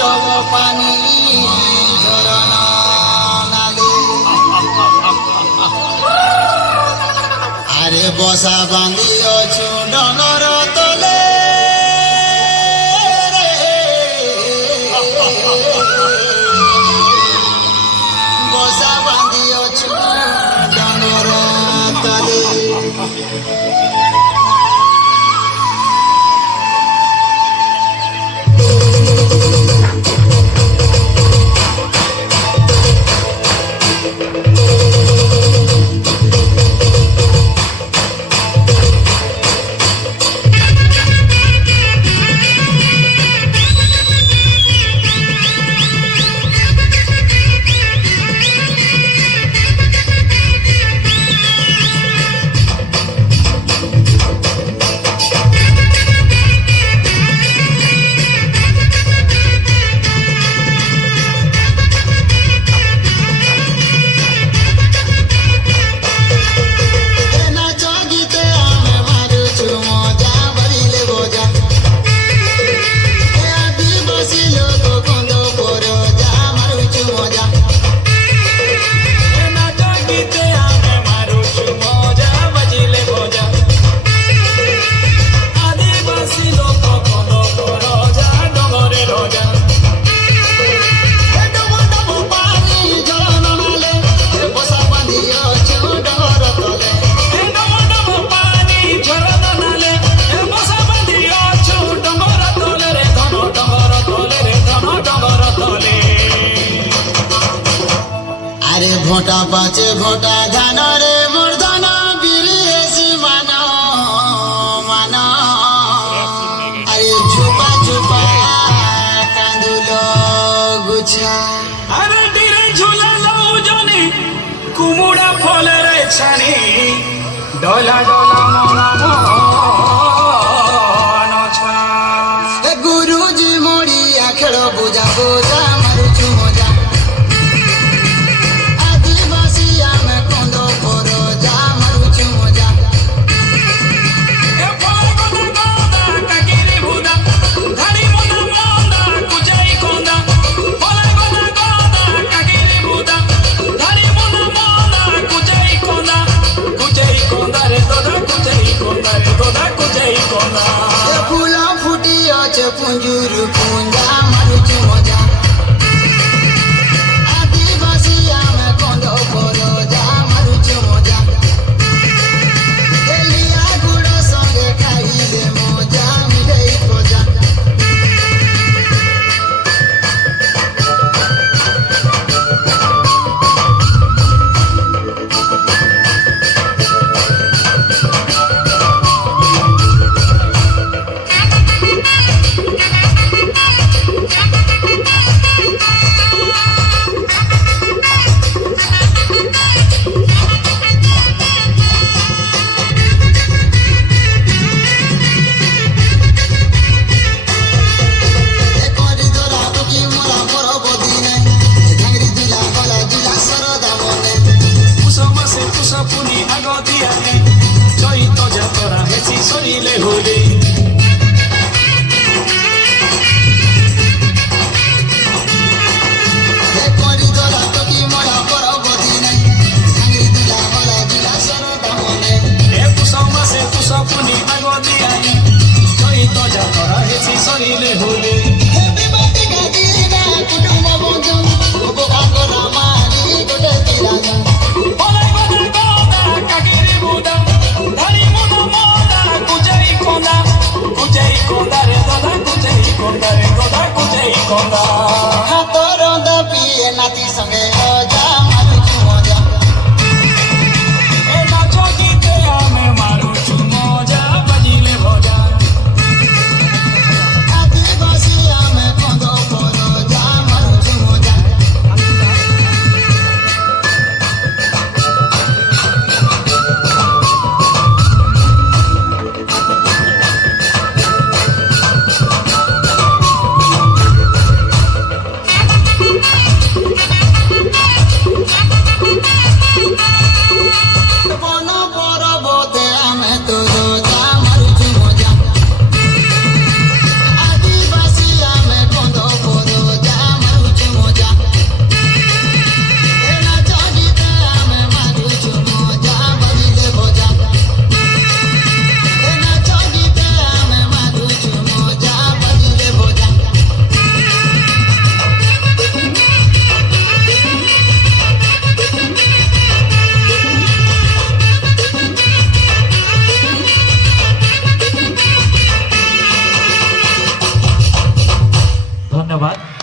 ডব পানি ঝরনা নালে আরে বসা বাঁধি অছু ডঙর তলে বসা বাঁধি অছু ডঙর তলে আরে ঘোটা পাচে ঘোটা ধান রে মূর্ধন বিরিয়েছি মান মান আরে ঝুপা ঝুপা কান্দুল গুছা আরে তীরে ঝুলালো জনি কুমুড়া ফলের ছানি ডলা ডলা মনা মন ছা গুরুজি মরিয়া খেল বুঝা বুঝা মারুছু মজা ফুলা ফুটি আছে পুঞ্জুর পুঞ্জা মারুছু মজা আদিবাসী আমি কন্দ পর যা মারুছু মজা এলিয়া গুড় সঙ্গে খাইলে মজা মিঠাই খোঁজা পুনি আগ দিয়ালে চৈত যাতরা হেসি সরিলে হোলি পুনি আগ দিয়ালে চৈত যাতরা হেসি সরিলে হোলি হাতর পিয়ে নাতি সঙ্গে